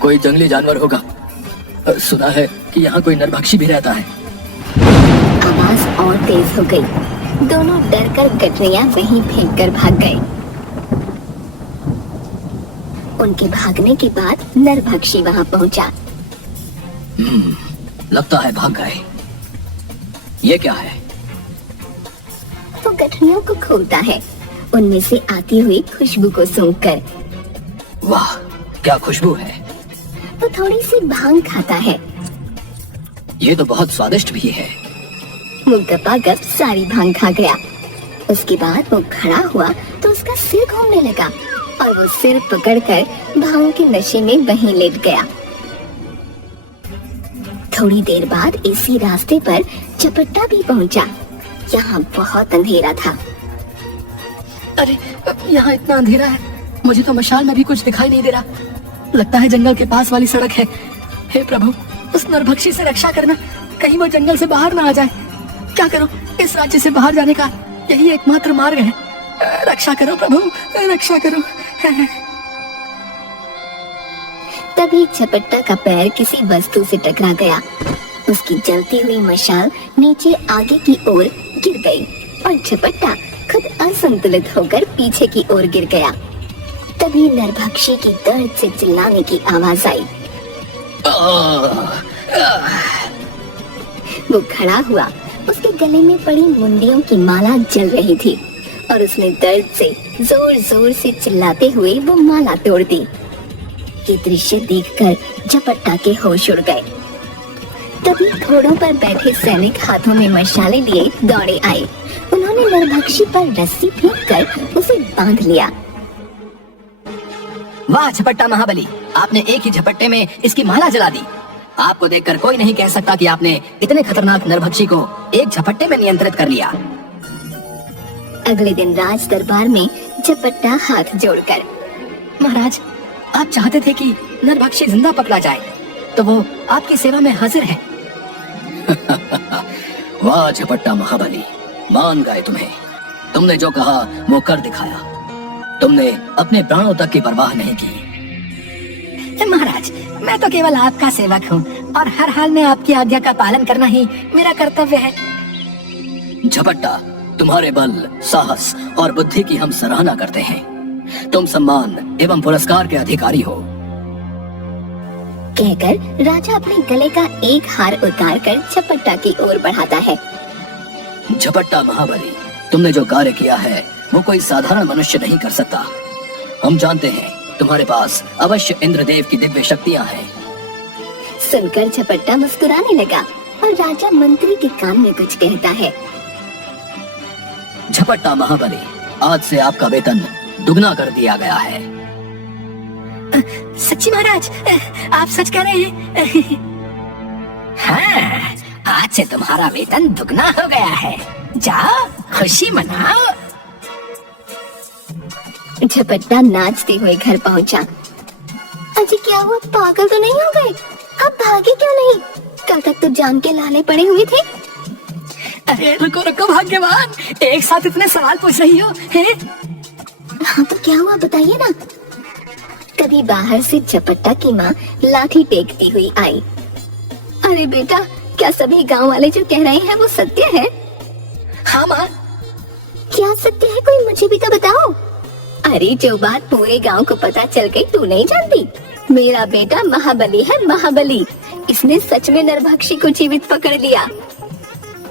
कोई जंगली जानवर होगा। सुना है कि यहाँ कोई नरभक्षी भी रहता है। आवाज और तेज हो गई। दोनों डरकर गठरियां वहीं फेंककर भाग गए। उनके भागने के बाद नरभक्षी वहां पहुंचा। लगता है भाग गए। ये क्या है? वो गठरियों को खोलता है, उनमें से आती हुई खुशबू को सूंघकर। वाह, क्या खुशबू है। वो थोड़ी सी भांग खाता है। ये तो बहुत स्वादिष्ट भी है। वो गपागप सारी भांग खा गया। उसके बाद वो खड़ा हुआ तो उसका सिर घूमने लगा और वो सिर पकड़कर भांग के नशे में वहीं लेट गया। थोड़ी देर बाद इसी रास्ते पर झपट्टा भी पहुंचा। यहाँ बहुत अंधेरा था। अरे, यहाँ इतना अंधेरा है, मुझे तो मशाल में भी कुछ दिखाई नहीं दे रहा। लगता है जंगल के पास वाली सड़क है। हे प्रभु, उस नरभक्षी से रक्षा करना, कहीं वो जंगल से बाहर ना आ जाए। क्या करो, इस राज्य से बाहर जाने का यही एकमात्र मार्ग है। रक्षा करो प्रभु, रक्षा करो। तभी झपट्टा का पैर किसी वस्तु से टकरा गया। उसकी जलती हुई मशाल नीचे आगे की ओर गिर गई और झपट्टा खुद असंतुलित होकर पीछे की ओर गिर गया। तभी नरभक्षी की दर्द से चिल्लाने की आवाज आई। वो खड़ा हुआ। उसके गले में पड़ी मुंडियों की माला जल रही थी और उसने दर्द से जोर जोर से चिल्लाते हुए वो माला तोड़ दी। ये दृश्य देखकर झपट्टा के होश उड़ गए। तभी घोड़ों पर बैठे सैनिक हाथों में मशाले लिए दौड़े आए। उन्होंने नरभक्षी पर रस्सी फेंककर उसे बांध लिया। वाह झपट्टा महाबली, आपने एक ही झपट्टे में इसकी माला जला दी। आपको देखकर कोई नहीं कह सकता कि आपने इतने खतरनाक नरभक्षी को एक झपट्टे में नियंत्रित कर लिया। अगले दिन राज दरबार में झपट्टा हाथ जोड़कर, महाराज, आप चाहते थे कि नरभक्षी जिंदा पकड़ा जाए, तो वो आपकी सेवा में हाजिर है। वाह झपट्टा महाबली, मान गए तुम्हें। तुमने जो कहा वो कर दिखाया। तुमने अपने प्राणों तक की परवाह नहीं की। महाराज, मैं तो केवल आपका सेवक हूँ और हर हाल में आपकी आज्ञा का पालन करना ही मेरा कर्तव्य है। झपट्टा, तुम्हारे बल, साहस और बुद्धि की हम सराहना करते हैं। तुम सम्मान एवं पुरस्कार के अधिकारी हो। कहकर राजा अपने गले का एक हार उतार कर झपट्टा की ओर बढ़ाता है। झपट्टा महाबली, तुमने जो कार्य किया है वो कोई साधारण मनुष्य नहीं कर सकता। हम जानते हैं तुम्हारे पास अवश्य इंद्रदेव की दिव्य शक्तियां हैं। सुनकर झपट्टा मुस्कुराने लगा और राजा मंत्री के कान में कुछ कहता है। झपट्टा महाबली, आज से आपका वेतन दुगना कर दिया गया है। सच्ची महाराज, आप सच कह रहे हैं? हाँ, आज से तुम्हारा वेतन दुगना हो गया है। जाओ, खुशी मनाओ। झपट्टा नाचते हुए घर पहुंचा। अजी क्या हुआ, पागल तो नहीं हो गए? अब भागे क्यों नहीं? कल तक तो जान के लाले पड़े हुए थे। अरे रुको रुको भाग्यवान, एक साथ इतने सवाल पूछ रही हो हैं? हाँ तो क्या हुआ बताइए ना। कभी बाहर से झपट्टा की माँ लाठी टेकती हुई आई। अरे बेटा, क्या सभी गांव वाले जो कह रहे हैं वो सत्य है? हाँ माँ। क्या सत्य है, कोई मुझे भी तो बताओ। अरे जो बात पूरे गांव को पता चल गई तू नहीं जानती? मेरा बेटा महाबली है, महाबली। इसने सच में नरभक्षी को जीवित पकड़ लिया।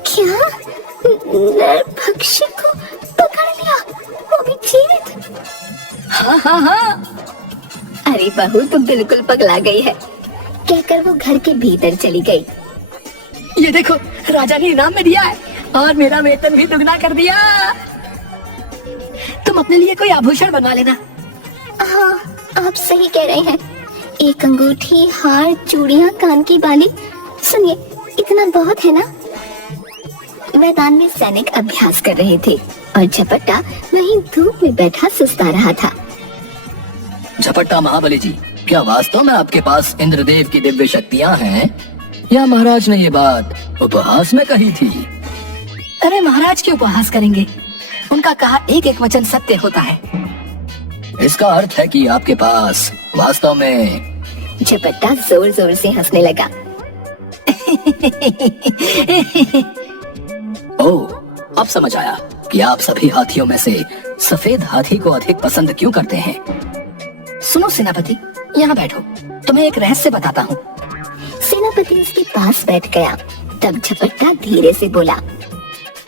क्या? नरभक्षी को पकड़ लिया, वो भी जीवित? हाँ हाँ हाँ। अरे बहू, तू बिल्कुल पगला गई है, कहकर वो घर के भीतर चली गई। ये देखो, राजा ने इनाम में दिया है और मेरा वेतन भी दुगना कर दिया। तुम अपने लिए कोई आभूषण बनवा लेना। हाँ, आप सही कह रहे हैं। एक अंगूठी, हार, चूड़ियां, कान की बाली। सुनिए, इतना बहुत है ना? मैदान में सैनिक अभ्यास कर रहे थे और झपट्टा वहीं धूप में बैठा सुस्ता रहा था। झपट्टा महाबली जी, क्या वास्तव में आपके पास इंद्रदेव की दिव्य शक्तियां हैं या महाराज ने ये बात उपहास में कही थी? अरे महाराज क्यों उपहास करेंगे? उनका कहा एक एक वचन सत्य होता है। इसका अर्थ है कि आपके पास वास्तव में। झपट्टा जोर जोर से हंसने लगा। ओह, अब समझ आया कि आप सभी हाथियों में से सफेद हाथी को अधिक पसंद क्यों करते हैं। सुनो सेनापति, यहाँ बैठो, तुम्हें एक रहस्य बताता हूँ। सेनापति उसके पास बैठ गया। तब झपट्टा धीरे से बोला।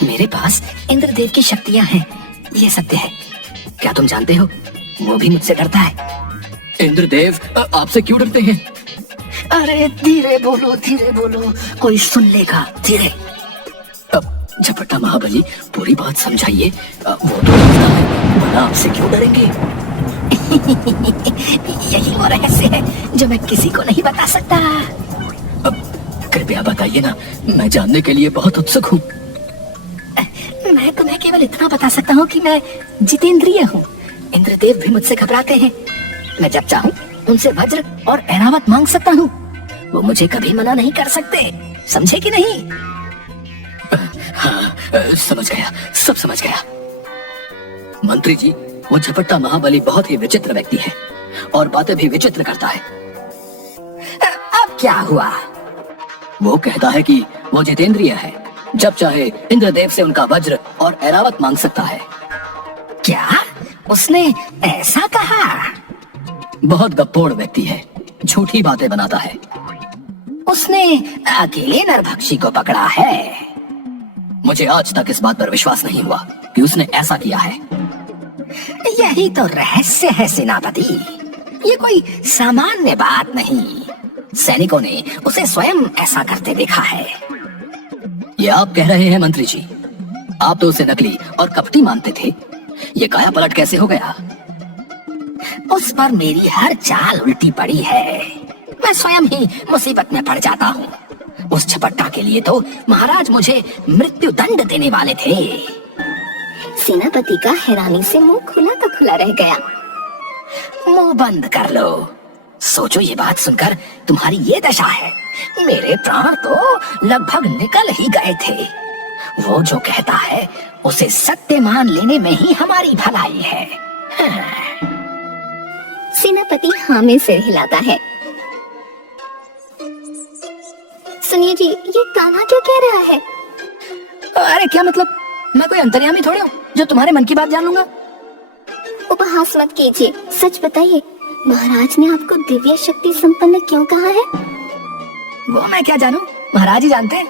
मेरे पास इंद्रदेव की शक्तियाँ हैं, ये सत्य है। क्या तुम जानते हो, वो भी मुझसे डरता है। इंद्रदेव आपसे क्यों डरते हैं? अरे धीरे बोलो, कोई सुन लेगा, धीरे। झपट्टा महाबली, पूरी बात समझाइए। वो तो डरता है, वरना आपसे क्यों डरेंगे? यही वो रहस्य है जो मैं किसी को नहीं बता सकता। कृपया बताइए ना, मैं जानने के लिए बहुत उत्सुक हूँ। मैं तुम्हें केवल इतना बता सकता हूँ कि मैं जितेंद्रिय हूँ। इंद्रदेव भी मुझसे घबराते हैं। मैं जब चाहूँ उनसे वज्र और ऐरावत मांग सकता हूँ। वो मुझे कभी मना नहीं कर सकते, समझे कि नहीं? हाँ, समझ गया, सब समझ गया। मंत्री जी, वो झपट्टा महाबली बहुत ही विचित्र व्यक्ति है और बातें भी विचित्र करता है। अब क्या हुआ? वो कहता है कि वो जितेंद्रिय है, जब चाहे इंद्रदेव से उनका वज्र और ऐरावत मांग सकता है। क्या उसने ऐसा कहा? बहुत गप्पोड़ व्यक्ति है, झूठी बातें बनाता है। उसने अकेले नरभक्षी को पकड़ा है। मुझे आज तक इस बात पर विश्वास नहीं हुआ कि उसने ऐसा किया है। यही तो रहस्य है सेनापति, ये कोई सामान्य बात नहीं। सैनिकों ने उसे स्वयं ऐसा करते देखा है। ये आप कह रहे हैं मंत्री जी? आप तो उसे नकली और कपटी मानते थे, ये काया पलट कैसे हो गया? उस पर मेरी हर चाल उल्टी पड़ी है। मैं स्वयं ही मुसीबत में पड़ जाता हूँ। उस झपट्टा के लिए तो महाराज मुझे मृत्यु दंड देने वाले थे। सेनापति का हैरानी से मुंह खुला का खुला रह गया। मुंह बंद कर लो। सोचो, ये बात सुनकर तुम्हारी ये दशा है, मेरे प्राण तो लगभग निकल ही गए थे। वो जो कहता है उसे सत्य मान लेने में ही हमारी भलाई है। सेनापति हाँ में सिर हिलाता है। सुनिए जी, ये कान्हा क्या कह रहा है? अरे क्या मतलब, मैं कोई अंतर्यामी थोड़ी हूँ जो तुम्हारे मन की बात जान लूंगा। उपहास मत कीजिए, सच बताइए, महाराज ने आपको दिव्य शक्ति संपन्न क्यों कहा है? वो मैं क्या जानूं, महाराज ही जानते हैं।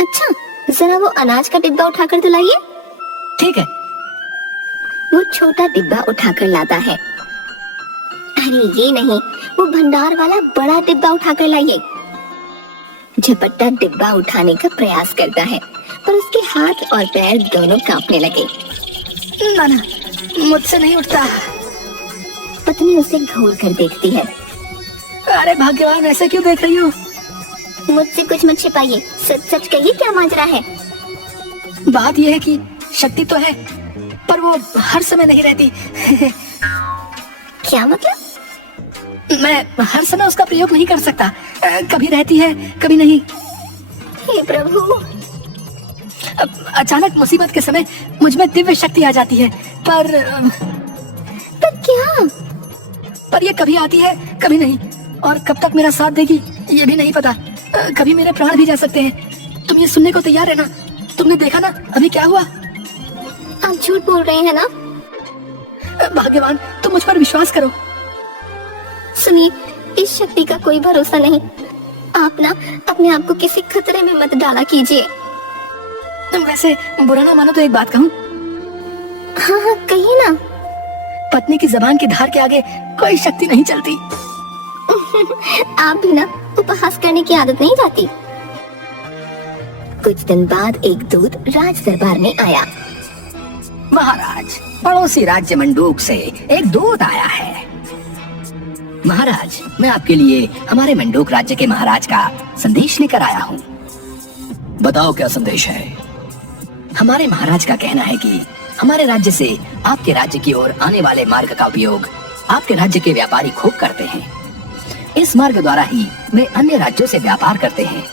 अच्छा, जरा वो अनाज का डिब्बा उठाकर तो लाइए। ठीक है। वो छोटा डिब्बा उठाकर लाता है। अरे ये नहीं, वो भंडार वाला बड़ा डिब्बा उठाकर लाइए। झपट्टा डिब्बा उठाने का प्रयास करता है, पर उसके हाथ और पैर दोनों कांपने लगे। ना ना, मुझसे नहीं उठता। पत्नी उसे घूर कर देखती है। अरे भाग्यवान, ऐसे क्यों देख रही हो? मुझसे कुछ मत छिपाइए, सच सच कहिए, क्या माजरा है? बात यह है कि शक्ति तो है, पर वो हर समय नहीं रहती। क्या मतलब? मैं हर समय उसका प्रयोग नहीं कर सकता। कभी रहती है, कभी नहीं। हे प्रभु! अचानक मुसीबत के समय मुझ में दिव्य शक्ति आ जाती है, पर क्या? पर ये कभी आती है, कभी नहीं, और कब तक मेरा साथ देगी ये भी नहीं पता। कभी मेरे प्राण भी जा सकते हैं। तुम ये सुनने को तैयार है ना? तुमने देखा ना अभी क्या हुआ? आप झूठ बोल रहे हैं ना? भाग्यवान, तुम मुझ पर विश्वास करो। सुनिए, इस शक्ति का कोई भरोसा नहीं। आप ना अपने आप को किसी खतरे में मत डाला कीजिए। वैसे बुरा ना मानो तो एक बात कहूँ? हाँ हाँ, कहिए ना। पत्नी की जबान की धार के आगे कोई शक्ति नहीं चलती। आप भी ना उपहास करने की आदत नहीं जाती। कुछ दिन बाद एक दूत राज दरबार में आया। महाराज, पड़ोसी राज्य मंडूक से एक दूत आया है। महाराज, मैं आपके लिए हमारे मंडूक राज्य के महाराज का संदेश लेकर आया हूँ। बताओ क्या संदेश है? हमारे महाराज का कहना है कि हमारे राज्य से आपके राज्य की ओर आने वाले मार्ग का उपयोग आपके राज्य के व्यापारी खूब करते हैं। इस मार्ग द्वारा ही वे अन्य राज्यों से व्यापार करते हैं,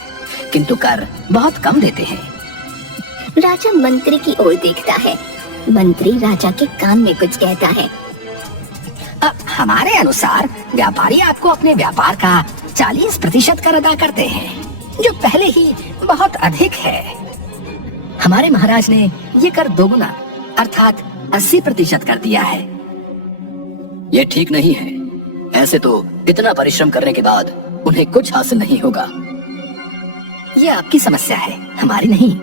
किंतु कर बहुत कम देते हैं। राजा मंत्री की ओर देखता है। मंत्री राजा के कान में कुछ कहता है। हमारे अनुसार व्यापारी आपको अपने व्यापार का 40% कर अदा करते हैं, जो पहले ही बहुत अधिक है। हमारे महाराज ने ये कर दोगुना अर्थात 80% कर दिया है। ये ठीक नहीं है। ऐसे तो इतना परिश्रम करने के बाद उन्हें कुछ हासिल नहीं होगा। ये आपकी समस्या है, हमारी नहीं।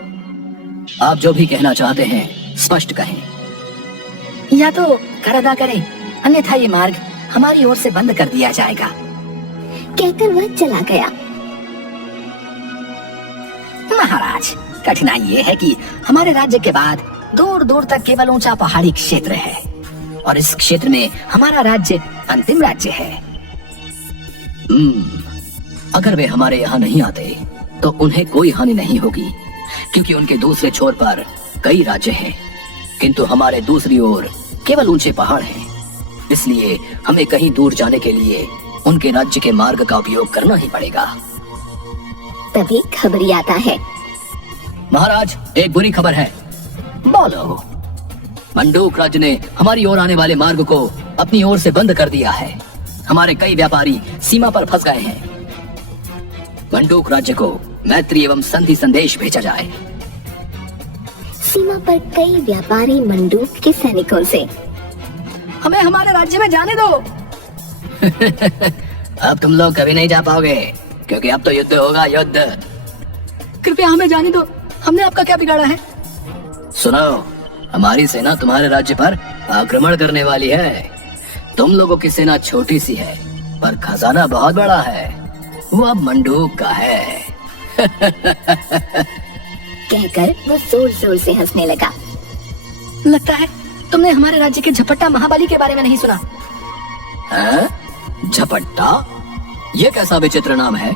आप जो भी कहना चाहते हैं स्पष्ट कहें। या तो कर अदा करें, अन्यथा ये मार्ग हमारी ओर से बंद कर दिया जाएगा। कहकर वह चला गया। महाराज, कठिनाई ये है कि हमारे राज्य के बाद दूर दूर तक केवल ऊंचा पहाड़ी क्षेत्र है, और इस क्षेत्र में हमारा राज्य अंतिम राज्य है। अगर वे हमारे यहाँ नहीं आते तो उन्हें कोई हानि नहीं होगी, क्योंकि उनके दूसरे छोर पर कई राज्य हैं, किंतु हमारे दूसरी ओर केवल ऊंचे पहाड़ हैं। इसलिए हमें कहीं दूर जाने के लिए उनके राज्य के मार्ग का उपयोग करना ही पड़ेगा। तभी खबरी आता है। महाराज, एक बुरी खबर है। बोलो। मंडूक राज्य ने हमारी ओर आने वाले मार्ग को अपनी ओर से बंद कर दिया है। हमारे कई व्यापारी सीमा पर फंस गए हैं। मंडूक राज्य को मैत्री एवं संधि संदेश भेजा जाए। सीमा पर कई व्यापारी मंडूक के सैनिकों से। हमें हमारे राज्य में जाने दो। अब तुम लोग कभी नहीं जा पाओगे, क्योंकि अब तो युद्ध होगा, युद्ध। कृपया हमें जाने दो, हमने आपका क्या बिगाड़ा है? सुनो, हमारी सेना तुम्हारे राज्य पर आक्रमण करने वाली है। तुम लोगों की सेना छोटी सी है, पर खजाना बहुत बड़ा है। वो अब मंडूक का है। कहकर वो जोर जोर से हंसने लगा। लगता है तुमने हमारे राज्य के झपट्टा महाबली के बारे में नहीं सुना। हैं? झपट्टा? ये कैसा विचित्र नाम है?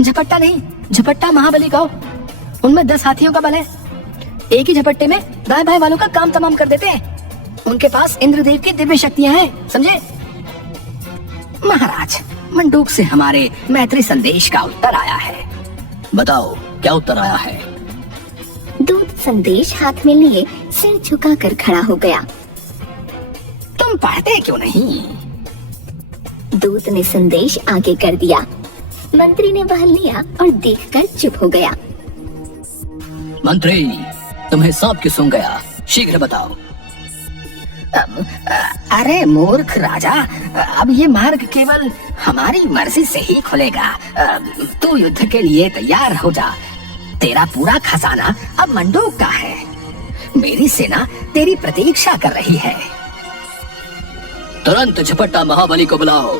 झपट्टा नहीं, झपट्टा महाबली कहो। उनमें 10 हाथियों का बल है। एक ही झपट्टे में दाएं बाएं वालों का काम तमाम कर देते हैं। उनके पास इंद्रदेव की दिव्य शक्तियां हैं, समझे? महाराज, मंडूक से हमारे मैत्री संदेश का उत्तर आया है। बताओ, क्या उत्तर आया है? दूत संदेश हाथ में लिए सिर झुकाकर खड़ा हो गया। पढ़ते क्यों नहीं? दूत ने संदेश आगे कर दिया। मंत्री ने वह लिया और देखकर चुप हो गया। मंत्री, तुम्हें सांप क्यों सूंघ गया? शीघ्र बताओ। अरे मूर्ख राजा, अब ये मार्ग केवल हमारी मर्जी से ही खुलेगा। तू युद्ध के लिए तैयार हो जा। तेरा पूरा खजाना अब मंडोक का है। मेरी सेना तेरी प्रतीक्षा कर रही है। तुरंत झपट्टा महाबली को बुलाओ।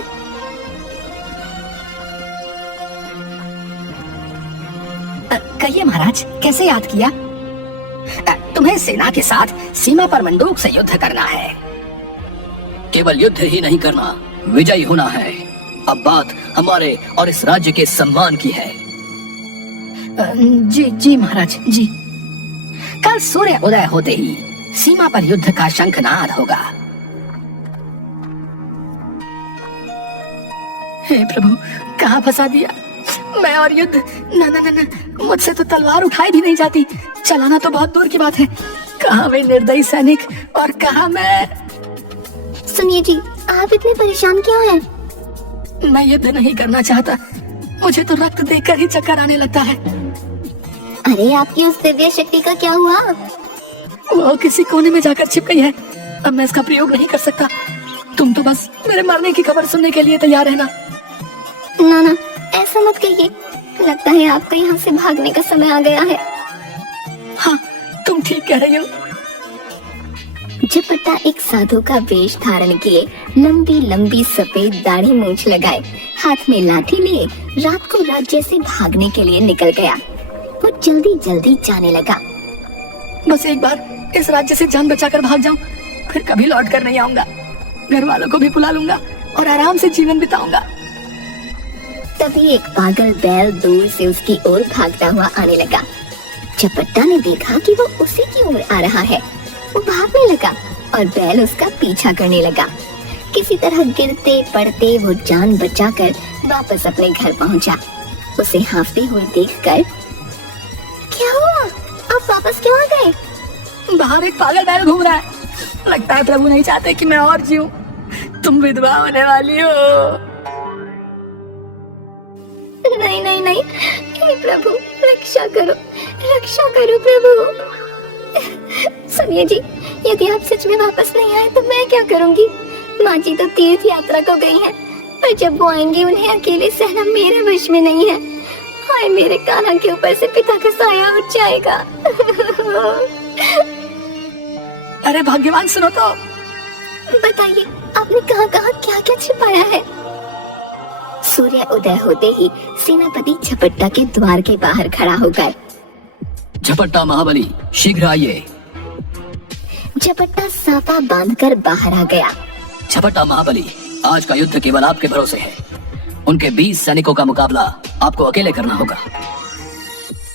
कहिए महाराज, कैसे याद किया? तुम्हें सेना के साथ सीमा पर मंडूक से युद्ध करना है। केवल युद्ध ही नहीं करना, विजयी होना है। अब बात हमारे और इस राज्य के सम्मान की है। जी जी महाराज जी। कल सूर्य उदय होते ही सीमा पर युद्ध का शंखनाद होगा। हे प्रभु, कहाँ फंसा दिया? मैं और युद्ध? ना ना ना ना, मुझसे तो तलवार उठाई भी नहीं जाती। चलाना तो बहुत दूर की बात है। कहाँ वे निर्दयी सैनिक और कहाँ मैं। सुनिए जी, आप इतने परेशान क्यों हैं? मैं युद्ध नहीं करना चाहता। मुझे तो रक्त देखकर ही चक्कर आने लगता है। अरे आपकी उस दिव्य शक्ति का क्या हुआ? वो किसी कोने में जाकर छिप गई है। अब मैं इसका प्रयोग नहीं कर सकता। तुम तो बस मेरे मरने की खबर सुनने के लिए तैयार रहना। ना ना, ऐसा मत कहिए। लगता है आपको यहाँ से भागने का समय आ गया है। हाँ, तुम ठीक कह रही हो। झपट्टा एक साधु का वेश धारण किए, लंबी लंबी सफेद दाढ़ी मूंछ लगाए, हाथ में लाठी लिए रात को राज्य से भागने के लिए निकल गया। वो जल्दी जल्दी जाने लगा। बस एक बार इस राज्य से जान बचाकर भाग जाऊं, फिर कभी लौट कर नहीं आऊंगा। घर वालों को भी बुला लूंगा और आराम से जीवन बिताऊंगा। तभी एक पागल बैल दूर से उसकी ओर भागता हुआ आने लगा। झपट्टा ने देखा कि वो उसी की ओर आ रहा है। वो भागने लगा और बैल उसका पीछा करने लगा। किसी तरह गिरते पड़ते वो जान बचाकर वापस अपने घर पहुंचा। उसे हांफते हुए देखकर, क्या हुआ? आप वापस क्यों आ गए? बाहर एक पागल बैल घूम रहा है। लगता है प्रभु नहीं चाहते कि मैं और जीऊं। तुम विधवा होने वाली हो। नहीं नहीं नहीं, हे प्रभु, रक्षा करो प्रभु। सुनिए जी, यदि आप सच में वापस नहीं आए तो मैं क्या करूंगी? माँ जी तो तीर्थ यात्रा को गई हैं, पर जब वो आएंगी उन्हें अकेले सहना मेरे वश में नहीं है। हाय, मेरे कान्हा के ऊपर से पिता का साया उठ जाएगा। अरे भाग्यवान, सुनो तो। बताइए, आपने कहाँ कहाँ क्या क्या छिपाया है? सूर्य उदय होते ही सेनापति झपट्टा के द्वार के बाहर खड़ा हो गए। झपट्टा महाबली, शीघ्र आइए। झपट्टा साफा बांधकर बाहर आ गया। झपट्टा महाबली, आज का युद्ध केवल आपके भरोसे है। उनके 20 सैनिकों का मुकाबला आपको अकेले करना होगा।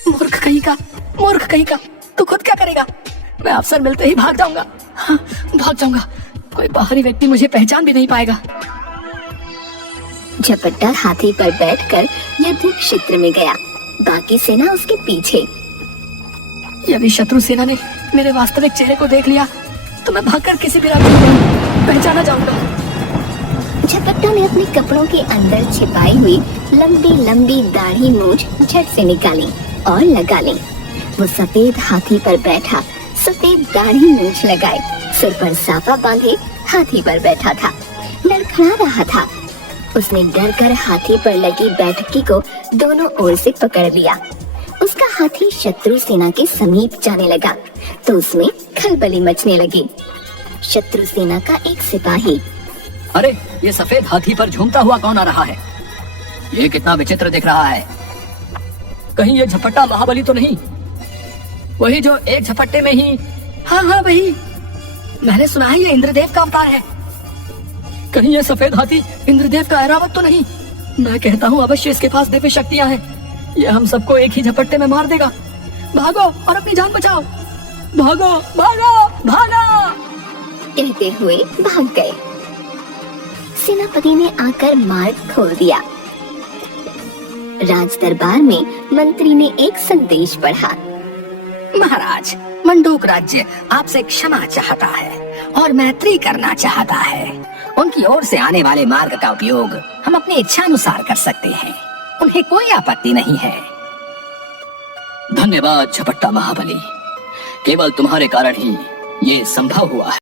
मूर्ख कहीं का, तू खुद क्या करेगा? मैं अवसर मिलते ही भाग जाऊंगा। हाँ, भाग जाऊंगा। कोई बाहरी व्यक्ति मुझे पहचान भी नहीं पाएगा। झपट्टा हाथी पर बैठकर युद्ध क्षेत्र में गया, बाकी सेना उसके पीछे। यदि शत्रु सेना ने मेरे वास्तविक चेहरे को देख लिया तो मैं भागकर किसी भी राज्य में पहचाना जाऊंगा। झपट्टा ने अपने कपड़ों के अंदर छिपाई हुई लंबी लंबी दाढ़ी मूंछ झट से निकाली और लगा ली। वो सफेद हाथी पर बैठा, सफेद दाढ़ी मूंछ लगाए, सिर पर साफा बांधे हाथी पर बैठा था, लड़खड़ा रहा था। उसने डर कर हाथी पर लगी बैठकी को दोनों ओर से पकड़ लिया। उसका हाथी शत्रु सेना के समीप जाने लगा तो उसमें खलबली मचने लगी। शत्रु सेना का एक सिपाही, अरे, ये सफेद हाथी पर झूमता हुआ कौन आ रहा है? ये कितना विचित्र दिख रहा है। कहीं ये झपट्टा महाबली तो नहीं? वही जो एक झपट्टे में ही। हाँ वही। मैंने सुना है ये इंद्रदेव का अवतार है। कहीं ये सफेद हाथी इंद्रदेव का ऐरावत तो नहीं? मैं कहता हूँ अवश्य इसके पास दिव्य शक्तियाँ हैं। ये हम सबको एक ही झपट्टे में मार देगा। भागो और अपनी जान बचाओ। भागो भागो भागो। कहते हुए भाग गए। सेनापति ने आकर मार्ग खोल दिया। राज दरबार में मंत्री ने एक संदेश पढ़ा। महाराज, मंडूक राज्य आपसे क्षमा चाहता है। और मैत्री करना चाहता है, उनकी ओर से आने वाले मार्ग का उपयोग हम अपनी इच्छा अनुसार कर सकते हैं। उन्हें कोई आपत्ति नहीं है। धन्यवाद झपट्टा महाबली, केवल तुम्हारे कारण ही ये संभव हुआ है।